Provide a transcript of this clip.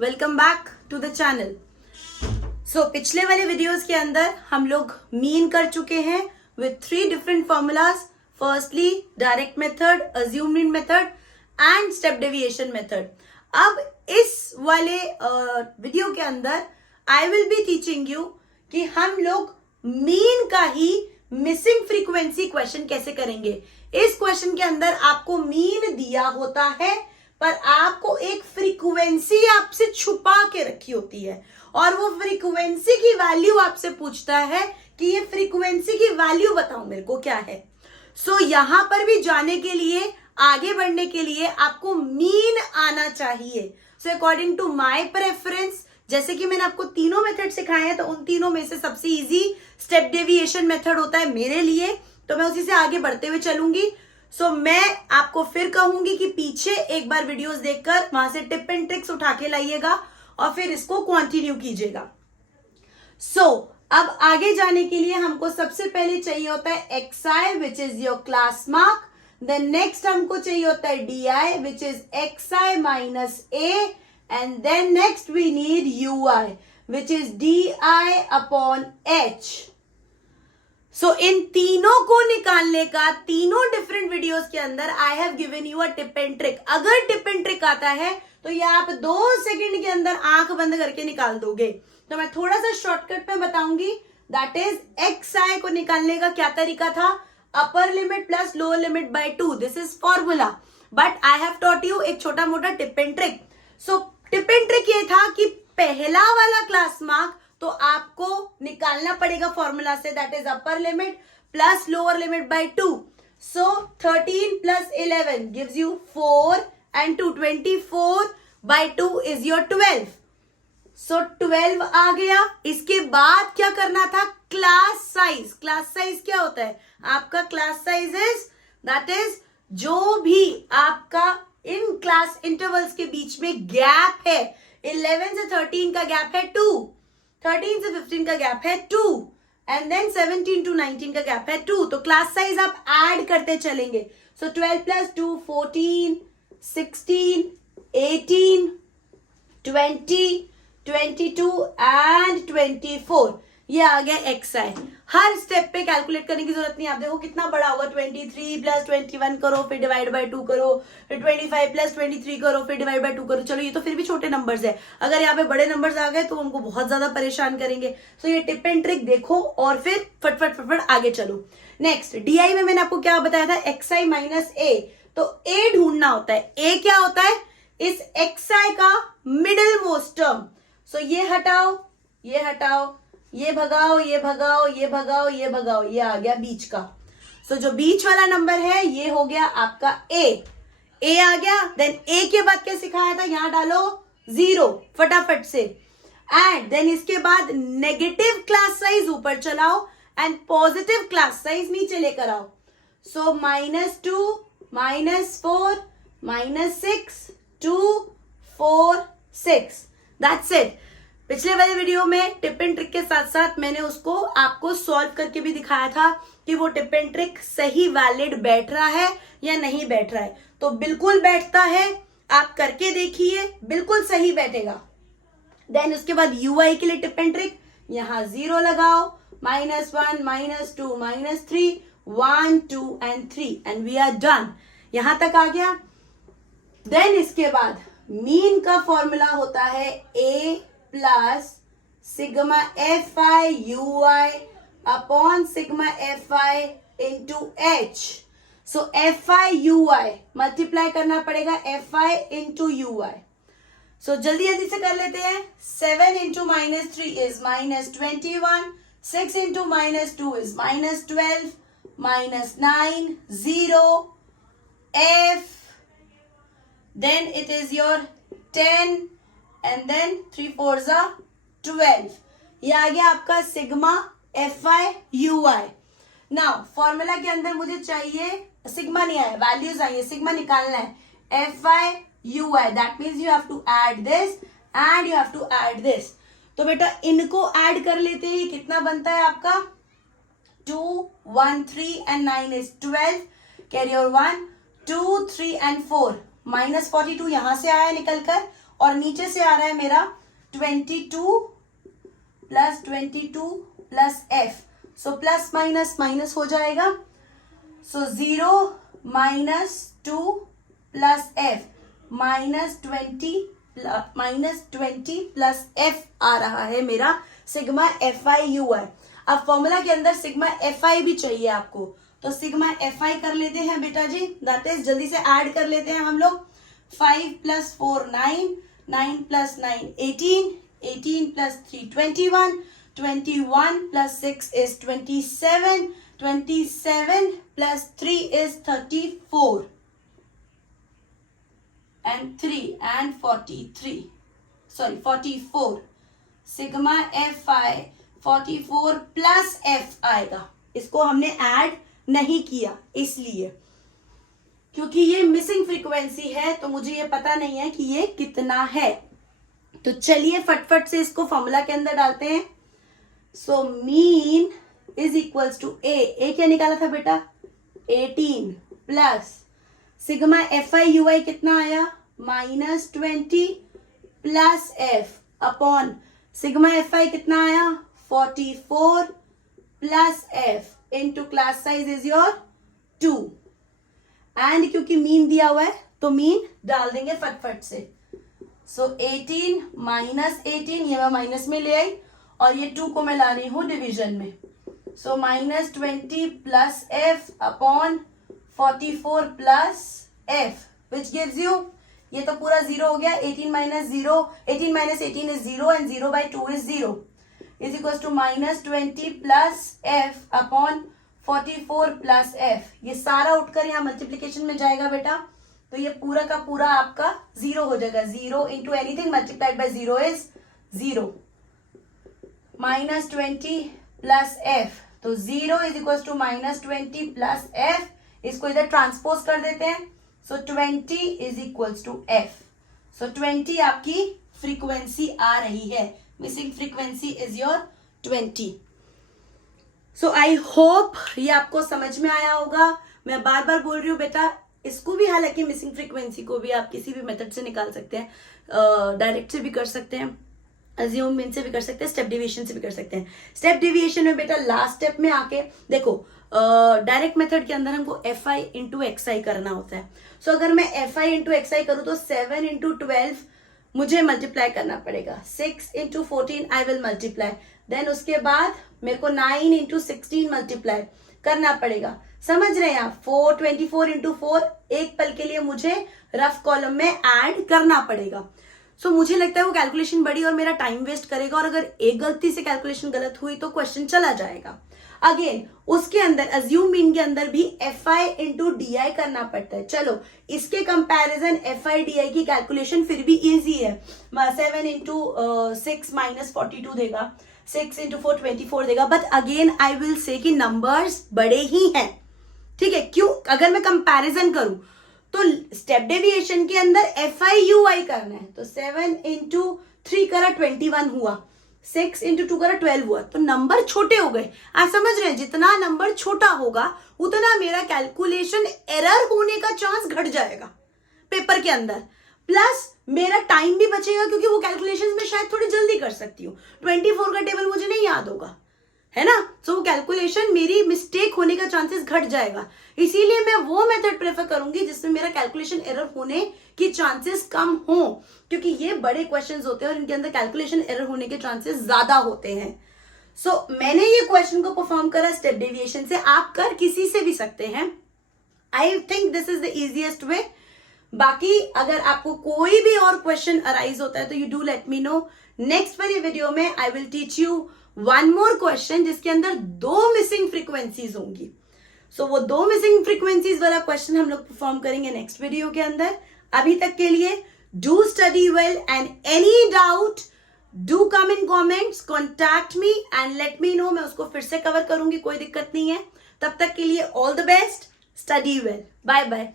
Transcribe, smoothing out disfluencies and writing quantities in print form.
Welcome back to the channel. पिछले वाले videos के अंदर हम लोग मीन कर चुके हैं with 3 different formulas. Firstly direct method, assumed method and step deviation method. अब इस वाले वीडियो के अंदर I will be teaching you कि हम लोग मीन का ही मिसिंग फ्रीक्वेंसी क्वेश्चन कैसे करेंगे। इस क्वेश्चन के अंदर आपको मीन दिया होता है पर आपको एक फ्रीक्वेंसी आपसे छुपा के रखी होती है और वो फ्रीक्वेंसी की वैल्यू आपसे पूछता है कि ये फ्रीक्वेंसी की वैल्यू बताओ मेरे को क्या है। यहां पर भी जाने के लिए, आगे बढ़ने के लिए आपको मीन आना चाहिए। अकॉर्डिंग टू माय प्रेफरेंस, जैसे कि मैंने आपको तीनों मेथड सिखाए हैं तो उन तीनों में से सबसे इजी स्टेप डेविएशन मेथड होता है मेरे लिए, तो मैं उसी से आगे बढ़ते हुए चलूंगी। मैं आपको फिर कहूंगी कि पीछे एक बार वीडियोस देखकर वहां से टिप एंड ट्रिक्स उठा के लाइएगा और फिर इसको कंटिन्यू कीजिएगा। अब आगे जाने के लिए हमको सबसे पहले चाहिए होता है xi which is your class mark. Then next हमको चाहिए होता है di which is xi minus a and then next we need ui which is di upon h। इन तीनों को निकालने का तीनों डिफरेंट वीडियोस के अंदर I have given you a tip and trick. अगर टिप एंड ट्रिक आता है तो ये आप 2 सेकंड के अंदर आंख बंद करके निकाल दोगे। तो मैं थोड़ा सा शॉर्टकट में बताऊंगी, दैट इज xi को निकालने का क्या तरीका था, upper limit plus lower limit by 2। This is formula, but I have taught you एक छोटा मोटा tip and trick. Tip and trick ये था कि पहला वाला क्लास मार्क तो आपको निकालना पड़ेगा फॉर्मूला से, that is upper limit plus lower limit by 2। 13 plus 11 gives you 4 and 2 24 by 2 is your 12। 12 आ गया। इसके बाद क्या करना था, क्लास साइज। क्लास साइज क्या होता है आपका, class size is that is जो भी आपका इन क्लास इंटरवल्स के बीच में गैप है। 11 से 13 का गैप है 2, 13 से 15 का गैप है 2 एंड देन 17 टू 19 का गैप है 2। तो क्लास साइज आप ऐड करते चलेंगे। 12 प्लस 2 14, 16, 18, 20, 22 एंड 24। ये आ गया xi। हर स्टेप पे कैलकुलेट करने की जरूरत नहीं। आप देखो कितना बड़ा होगा, 23 प्लस 21 करो फिर डिवाइड बाय 2 करो, फिर 25 प्लस 23 करो फिर डिवाइड बाय 2 करो। चलो ये तो फिर भी छोटे नंबर्स है, अगर यहाँ पे बड़े नंबर्स आ गए तो उनको बहुत ज्यादा परेशान करेंगे। ये टिप एंड ट्रिक देखो और फिर फटफट आगे चलो। नेक्स्ट डी में मैंने आपको क्या बताया था, xi माइनस a। तो a ढूंढना होता है। a क्या होता है, इस xi का मिडिल मोस्ट टर्म। ये हटाओ, ये हटाओ, ये भगाओ, ये भगाओ, ये भगाओ, ये भगाओ, ये आ गया बीच का। जो बीच वाला नंबर है ये हो गया आपका a आ गया। देन a के बाद क्या सिखाया था, यहां डालो 0 फटाफट से। एंड देन इसके बाद नेगेटिव क्लास साइज ऊपर चलाओ एंड पॉजिटिव क्लास साइज नीचे लेकर आओ। -2 -4 -6 2 4 6। That's it. पिछले वाले वीडियो में टिप एंड ट्रिक के साथ साथ मैंने उसको आपको सॉल्व करके भी दिखाया था कि वो टिप एंड ट्रिक सही वैलिड बैठ रहा है या नहीं बैठ रहा है। तो बिल्कुल बैठता है, आप करके देखिए, बिल्कुल सही बैठेगा। देन उसके बाद ui के लिए टिप एंड ट्रिक, यहां 0 लगाओ, -1 -2 -3 1 2 and 3 and we are done. यहां तक आ गया। देन इसके बाद मीन का फॉर्मूला होता है a plus sigma fi ui upon sigma fi into h। fi ui multiply करना पड़ेगा fi इंटू ui। जल्दी जल्दी से कर लेते हैं। 7 into -3 is -21, 6 into -2 is -12, -9 0 f, then it is your 10 and then 3 4s are 12। ये आ गया आपका sigma fi ui। Now formula के अंदर मुझे चाहिए, सिग्मा नहीं आया, वैल्यूज आई है, सिग्मा निकालना है। fi ui that means you have to add this and you have to add this. तो बेटा इनको ऐड कर लेते हैं। कितना बनता है आपका, 2 1 3 and 9 is 12, कैरी और 1 2 3 and 4 -42 यहां से आया निकलकर और नीचे से आ रहा है मेरा 22 plus f. So plus minus minus हो जाएगा. सो 0 -2 प्लस f -20 प्लस f आ रहा है मेरा सिग्मा FI/UI. अब फॉर्मूला के अंदर सिग्मा FI भी चाहिए आपको, तो सिग्मा FI कर लेते हैं बेटा जी. दैट इज जल्दी से ऐड कर लेते हैं हम लोग. 5 + 4 9, 9 + 9 18, 18 + 3 21, 21 + 6 is 27, 27 + 3 is 34, and 3 and 43, sorry 44. Sigma FI 44 plus f आएगा. इसको हमने ऐड नहीं किया इसलिए क्योंकि ये मिसिंग फ्रीक्वेंसी है, तो मुझे ये पता नहीं है कि ये कितना है. तो चलिए फटफट से इसको फॉर्मूला के अंदर डालते हैं. So mean is equals to A क्या निकाला था बेटा 18 प्लस सिग्मा FI/UI कितना आया -20 plus f upon sigma FI कितना आया 44 plus f into class size is your 2. And क्योंकि मीन दिया हुआ है तो मीन डाल देंगे फटफट से. सो 18 - 18 ये मैं माइनस में ले आई और ये 2 को मैं ला रही हूं डिवीजन में. सो -20 plus f upon 44 plus f which gives you, ये तो पूरा 0 हो गया. 18 - 0, 18 - 18 is 0 and 0/2 is 0 is equals to -20 plus f upon 44 plus f. ये सारा उठकर यहाँ मल्टीप्लीकेशन में जाएगा बेटा, तो ये पूरा का पूरा आपका 0 हो जाएगा. 0 into anything multiplied by 0 is 0. -20 plus f, तो 0 is equals to -20 plus f. इसको इधर ट्रांसपोज कर देते हैं. सो 20 is equals to f. सो 20 आपकी फ्रीक्वेंसी आ रही है. Missing frequency is your 20. So I hope ये आपको समझ में आया होगा. मैं बार बार बोल रही हूँ बेटा, इसको भी हालांकि मिसिंग फ्रीक्वेंसी को भी आप किसी भी मेथड से निकाल सकते हैं. डायरेक्ट से भी कर सकते हैं, अज्यूम मीन से भी कर सकते हैं, स्टेप डेविएशन से भी कर सकते हैं. स्टेप डेविएशन में बेटा लास्ट स्टेप में आके देखो, डायरेक्ट मेथड के अंदर हमको FI into XI करना होता है. सो अगर मैं FI into XI करूँ तो 7 into 12 मुझे मल्टीप्लाई करना पड़ेगा. 6 into 14 I will multiply. Then उसके बाद मेरे को 9 into 16 मल्टीप्लाई करना पड़ेगा. समझ रहे हैं आप? 24 into 4 एक पल के लिए मुझे रफ कॉलम में ऐड करना पड़ेगा. सो मुझे लगता है वो कैलकुलेशन बड़ी और मेरा टाइम वेस्ट करेगा, और अगर एक गलती से कैलकुलेशन गलत हुई तो क्वेश्चन चला जाएगा. अगेन उसके अंदर अज्यूम मीन के अंदर भी FI into DI करना पड़ता है. चलो इसके कंपैरिजन FI DI की कैलकुलेशन फिर भी इजी है. 7 into 6 - 42 देगा, 6 into 4 24 देगा. But again I will say कि नंबर्स बड़े ही हैं. ठीक है, क्यों? अगर मैं कंपैरिजन करूं तो स्टेप डेविएशन के अंदर FI/UI करना है, तो 7 into 3 करा 21 हुआ, 6 into 2 करा 12 हुआ, तो नंबर छोटे हो गए. आप समझ रहे हैं? जितना नंबर छोटा होगा उतना मेरा कैलकुलेशन एरर होने का चांस घट जाएगा पेपर के अंदर. प्लस मेरा टाइम भी बचेगा क्योंकि वो कैलकुलेशंस में शायद थोड़ी जल्दी कर सकती हूँ. 24 का टेबल मुझे नहीं याद होगा, है ना? सो वो कैलकुलेशन मेरी मिस्टेक होने का चांसेस घट जाएगा. इसीलिए मैं वो मेथड प्रेफर करूंगी जिसमें मेरा कैलकुलेशन एरर होने की चांसेस कम हो, क्योंकि ये बड़े क्वेश्चंस होते हैं और इनके अंदर कैलकुलेशन एरर होने के चांसेस ज्यादा होते हैं. सो मैंने ये क्वेश्चन को परफॉर्म करा स्टेप डेविएशन से. आप कर किसी से भी सकते हैं. I think this is the easiest way. बाकी अगर आपको कोई भी और क्वेश्चन अराइज होता है तो you do let me know. Next वाली वीडियो में I will teach you one more question जिसके अंदर 2 मिसिंग फ्रीक्वेंसीज होंगी. सो वो 2 मिसिंग फ्रीक्वेंसीज वाला क्वेश्चन हम लोग परफॉर्म करेंगे नेक्स्ट वीडियो के अंदर. अभी तक के लिए do study well and any doubt do come in comments, contact me and let me know. मैं उसको फिर से कवर करूंगी, कोई दिक्कत नहीं है. तब तक के लिए all the best, study well, bye bye.